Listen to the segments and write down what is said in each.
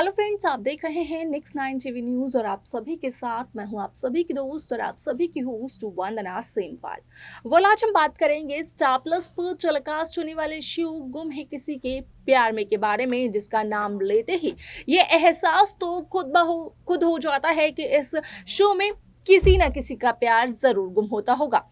Hello friends, आप देख रहे हैं नेक्स्ट 9 टीवी न्यूज और आप सभी के साथ मैं हूं आप सभी की दोस्त और आप सभी की होस्ट वंदना सेमपाल। आज हम बात करेंगे स्टार प्लस पर टेलीकास्ट होने वाले शो गुम है किसी के प्यार में के बारे में, जिसका नाम लेते ही ये एहसास तो खुद हो जाता है कि इस शो में किसी ना किसी का प्यार जरूर गुम होता होगा।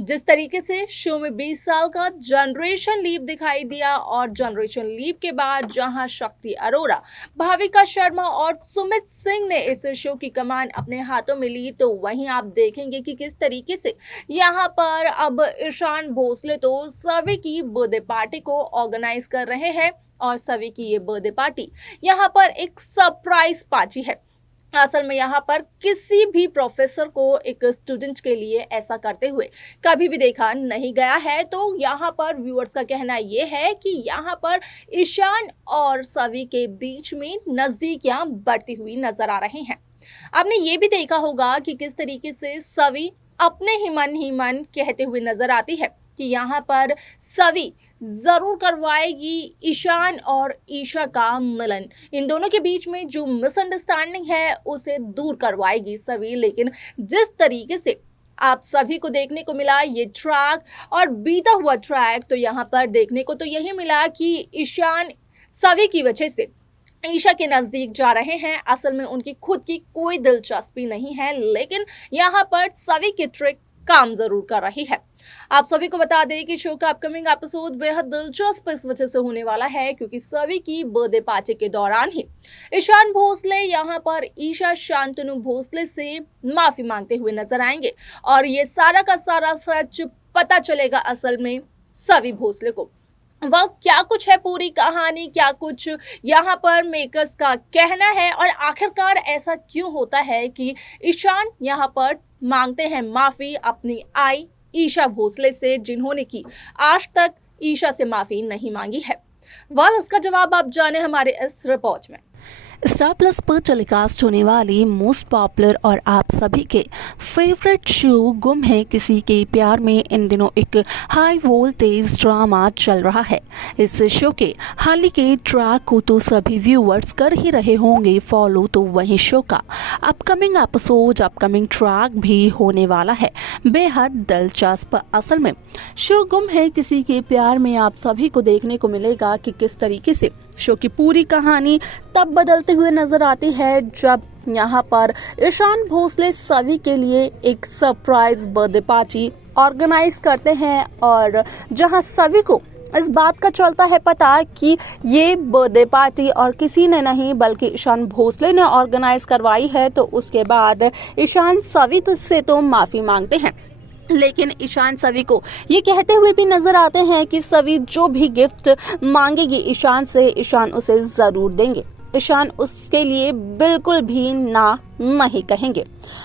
जिस तरीके से शो में 20 साल का जनरेशन लीप दिखाई दिया और जनरेशन लीप के बाद जहां शक्ति अरोरा, भाविका शर्मा और सुमित सिंह ने इस शो की कमान अपने हाथों में ली, तो वहीं आप देखेंगे कि किस तरीके से यहां पर अब ईशान भोसले तो सभी की बर्थडे पार्टी को ऑर्गेनाइज कर रहे हैं और सभी की ये बर्थडे पार्टी यहाँ पर एक सरप्राइज पार्टी है। असल में यहाँ पर किसी भी प्रोफेसर को एक स्टूडेंट के लिए ऐसा करते हुए कभी भी देखा नहीं गया है। तो यहाँ पर व्यूअर्स का कहना ये है कि यहाँ पर ईशान और सभी के बीच में नजदीकियां बढ़ती हुई नजर आ रही हैं। आपने ये भी देखा होगा कि किस तरीके से सभी अपने ही मन कहते हुए नजर आती है कि यहाँ पर सभी जरूर करवाएगी ईशान और ईशा का मिलन। इन दोनों के बीच में जो मिसअंडरस्टैंडिंग है उसे दूर करवाएगी सभी। लेकिन जिस तरीके से आप सभी को देखने को मिला ये ट्रैक और बीता हुआ ट्रैक, तो यहाँ पर देखने को तो यही मिला कि ईशान सभी की वजह से ईशा के नजदीक जा रहे हैं। असल में उनकी खुद की कोई दिलचस्पी नहीं है, लेकिन यहाँ पर सभी की ट्रिक काम जरूर कर रही है। आप सभी को बता दें कि शो का अपकमिंग एपिसोड बेहद दिलचस्प इस वजह से होने वाला है क्योंकि सभी की बर्थडे पार्टी के दौरान ही ईशान भोसले यहाँ पर ईशा शांतनु भोसले से माफी मांगते हुए नजर आएंगे और ये सारा का सारा सच पता चलेगा असल में सभी भोसले को। वह क्या कुछ है पूरी कहानी, क्या कुछ यहाँ पर मेकर्स का कहना है और आखिरकार ऐसा क्यों होता है कि ईशान यहाँ पर मांगते हैं माफी अपनी आई ईशा भोसले से, जिन्होंने की आज तक ईशा से माफी नहीं मांगी है। इसका जवाब आप जाने हमारे इस रिपोर्ट में। स्टार प्लस पर टेलीकास्ट होने वाली मोस्ट पॉपुलर और आप सभी के फेवरेट शो गुम है किसी के प्यार में इन दिनों एक हाई वोल्टेज ड्रामा चल रहा है। इस शो के हाल ही के ट्रैक को तो सभी व्यूअर्स कर ही रहे होंगे फॉलो, तो वहीं शो का अपकमिंग एपिसोड अपकमिंग ट्रैक भी होने वाला है बेहद दिलचस्प। असल में शो गुम है किसी के प्यार में आप सभी को देखने को मिलेगा कि किस तरीके से शो की पूरी कहानी तब बदलते हुए नजर आती है जब यहाँ पर ईशान भोसले सभी के लिए एक सरप्राइज बर्थडे पार्टी ऑर्गेनाइज करते हैं और जहाँ सभी को इस बात का चलता है पता कि ये बर्थडे पार्टी और किसी ने नहीं बल्कि ईशान भोसले ने ऑर्गेनाइज करवाई है। तो उसके बाद ईशान सभी से तो माफी मांगते हैं, लेकिन ईशान सभी को ये कहते हुए भी नजर आते हैं कि सभी जो भी गिफ्ट मांगेगी ईशान से, ईशान उसे जरूर देंगे। ईशान उसके लिए बिल्कुल भी ना नहीं कहेंगे।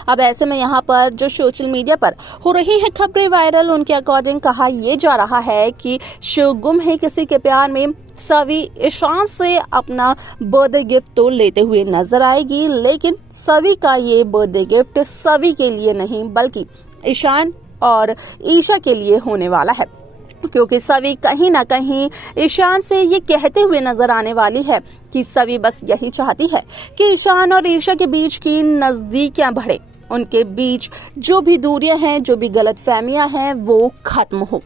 अब ऐसे में यहाँ पर जो सोशल मीडिया पर हो रही है खबरें वायरल, उनके अकॉर्डिंग कहा यह जा रहा है कि शो गुम है किसी के प्यार में सभी ईशान से अपना बर्थडे गिफ्ट तो लेते हुए नजर आएगी, लेकिन सभी का ये बर्थडे गिफ्ट सभी के लिए नहीं बल्कि ईशान और ईशा के लिए होने वाला है, क्योंकि सभी कहीं ना कहीं ईशान से ये कहते हुए नजर आने वाली है कि सभी बस यही चाहती है कि ईशान और ईशा के बीच की नजदीकियां बढ़े, उनके बीच जो भी दूरियां हैं, जो भी गलतफहमियां हैं वो खत्म हो।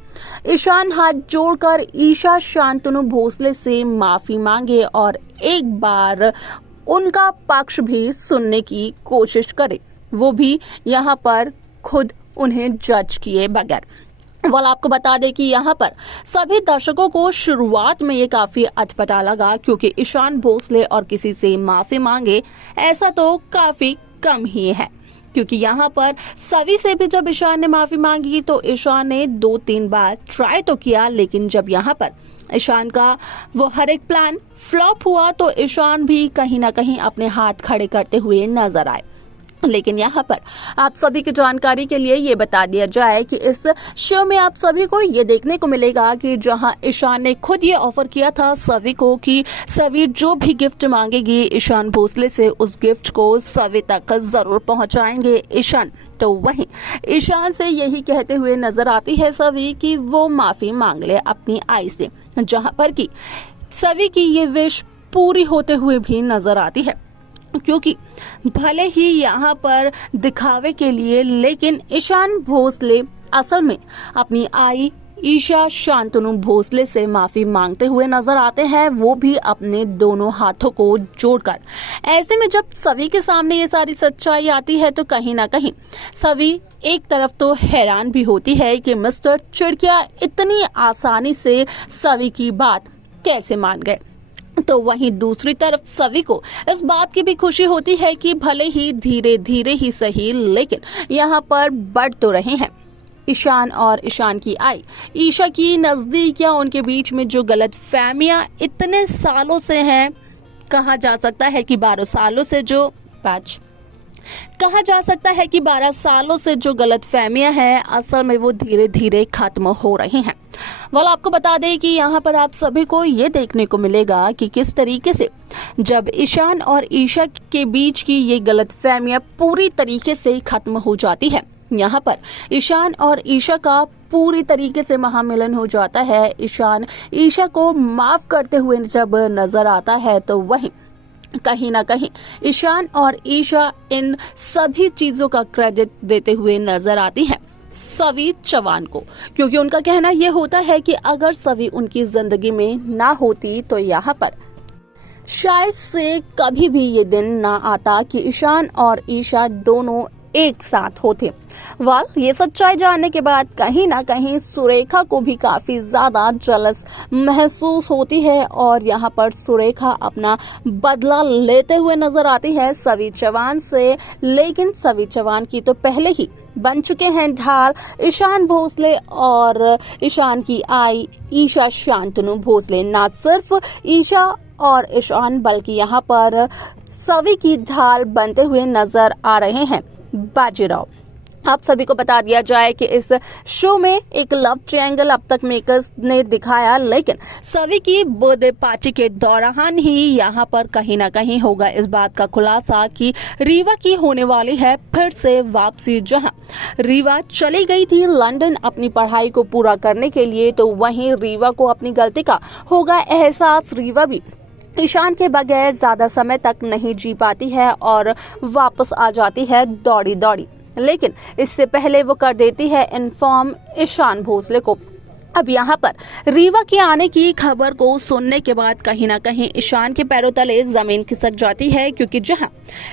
ईशान हाथ जोड़कर ईशा शांतनु भोसले से माफी मांगे और एक बार उनका पक्ष भी सुनने की कोशिश करे, वो भी यहाँ पर खुद उन्हें जज किए बगैर। आपको बता दें कि यहाँ पर सभी दर्शकों को शुरुआत में ये काफी अटपटा लगा क्योंकि ईशान भोसले और किसी से माफी मांगे ऐसा तो काफी कम ही है, क्योंकि यहाँ पर सभी से भी जब ईशान ने माफी मांगी तो ईशान ने 2-3 बार ट्राई तो किया, लेकिन जब यहाँ पर ईशान का वो हर एक प्लान फ्लॉप हुआ तो ईशान भी कहीं ना कहीं अपने हाथ खड़े करते हुए नजर आए। लेकिन यहाँ पर आप सभी की जानकारी के लिए ये बता दिया जाए कि इस शो में आप सभी को ये देखने को मिलेगा कि जहाँ ईशान ने खुद ये ऑफर किया था सभी को कि सभी जो भी गिफ्ट मांगेगी ईशान भोसले से उस गिफ्ट को सभी तक जरूर पहुंचाएंगे ईशान, तो वहीं ईशान से यही कहते हुए नजर आती है सभी कि वो माफी मांग ले अपनी आई से, जहाँ पर कि सभी की ये विश पूरी होते हुए भी नजर आती है, क्योंकि भले ही यहाँ पर दिखावे के लिए, लेकिन ईशान भोसले असल में अपनी आई ईशा शांतनु भोसले से माफी मांगते हुए नजर आते हैं, वो भी अपने दोनों हाथों को जोड़कर। ऐसे में जब सभी के सामने ये सारी सच्चाई आती है तो कहीं ना कहीं सभी एक तरफ तो हैरान भी होती है कि मिस्टर चिड़किया इतनी आसानी से सभी की बात कैसे मान गए। तो वहीं दूसरी तरफ सभी को इस बात की भी खुशी होती है कि भले ही धीरे धीरे ही सही, लेकिन यहाँ पर बढ़ तो रहे हैं ईशान और ईशान की आई ईशा की नजदीकियां, उनके बीच में जो गलत फहमियां इतने सालों से हैं, कहा जा सकता है कि 12 सालों से जो गलत फहमियां हैं, असल में वो धीरे धीरे खत्म हो रही हैं। आपको बता दें कि यहाँ पर आप सभी को ये देखने को मिलेगा कि किस तरीके से जब ईशान और ईशा के बीच की ये गलत फहमियां पूरी तरीके से खत्म हो जाती है, यहाँ पर ईशान और ईशा का पूरी तरीके से महामिलन हो जाता है। ईशान ईशा को माफ करते हुए जब नजर आता है तो वहीं कहीं ना कहीं ईशान और ईशा इन सभी चीजों का क्रेडिट देते हुए नजर आती है सवी चौहान को, क्योंकि उनका कहना यह होता है कि अगर सवी उनकी जिंदगी में ना होती तो यहाँ पर शायद से कभी भी ये दिन ना आता कि ईशान और ईशा दोनों एक साथ होते। ये सच्चाई जानने के बाद कहीं ना कहीं सुरेखा को भी काफी ज्यादा जलस महसूस होती है और यहाँ पर सुरेखा अपना बदला लेते हुए नजर आती है सवी चौहान से, लेकिन सवी चौहान की तो पहले ही बन चुके हैं ढाल ईशान भोसले और ईशान की आई ईशा शांतनु भोसले। ना सिर्फ ईशा और ईशान बल्कि यहाँ पर सभी की ढाल बनते हुए नजर आ रहे हैं बाजीराव। आप सभी को बता दिया जाए कि इस शो में एक लव ट्रायंगल अब तक मेकर्स ने दिखाया, लेकिन सभी की बर्थडे पार्टी के दौरान ही यहाँ पर कहीं ना कहीं होगा इस बात का खुलासा कि रीवा की होने वाली है फिर से वापसी। जहां रीवा चली गई थी लंदन अपनी पढ़ाई को पूरा करने के लिए, तो वहीं रीवा को अपनी गलती का होगा एहसास। रीवा भी ईशान के बगैर ज्यादा समय तक नहीं जी पाती है और वापस आ जाती है दौड़ी दौड़ी, लेकिन इससे पहले वो कर देती है इन्फॉर्म ईशान भोसले को। अब यहाँ पर रीवा के आने की खबर को सुनने के बाद कहीं ना कहीं ईशान के पैरों तले जमीन खिसक जाती है, क्योंकि जहाँ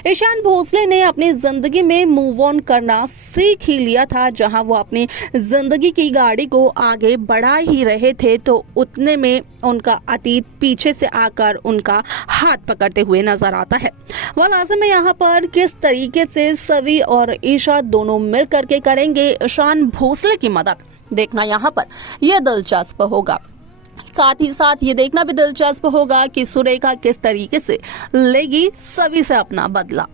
ईशान भोसले ने अपनी जिंदगी में मूव ऑन करना सीख ही लिया था, जहाँ वो अपनी जिंदगी की गाड़ी को आगे बढ़ा ही रहे थे, तो उतने में उनका अतीत पीछे से आकर उनका हाथ पकड़ते हुए नजर आता है। ऐसे में यहाँ पर किस तरीके से सवी और ईशा दोनों मिल करके करेंगे ईशान भोसले की मदद, देखना यहाँ पर यह दिलचस्प होगा। साथ ही साथ ये देखना भी दिलचस्प होगा कि सुरेखा किस तरीके से लेगी सभी से अपना बदला।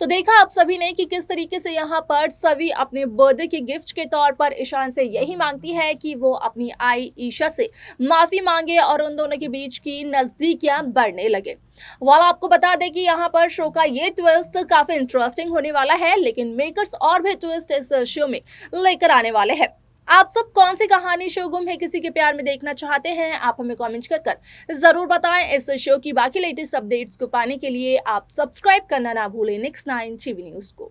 तो देखा आप सभी ने कि किस तरीके से यहाँ पर सभी अपने बर्थडे के गिफ्ट के तौर पर ईशान से यही मांगती है कि वो अपनी आई ईशा से माफी मांगे और उन दोनों के बीच की नजदीकियां बढ़ने लगे। आपको बता दें कि यहाँ पर शो का ये ट्विस्ट काफी इंटरेस्टिंग होने वाला है, लेकिन मेकर्स और भी ट्विस्ट इस शो में लेकर आने वाले हैं। आप सब कौन सी कहानी शो गुम है किसी के प्यार में देखना चाहते हैं, आप हमें कमेंट कर जरूर बताएं। इस शो की बाकी लेटेस्ट अपडेट्स को पाने के लिए आप सब्सक्राइब करना ना भूलें नेक्स्ट 9 टीवी न्यूज को।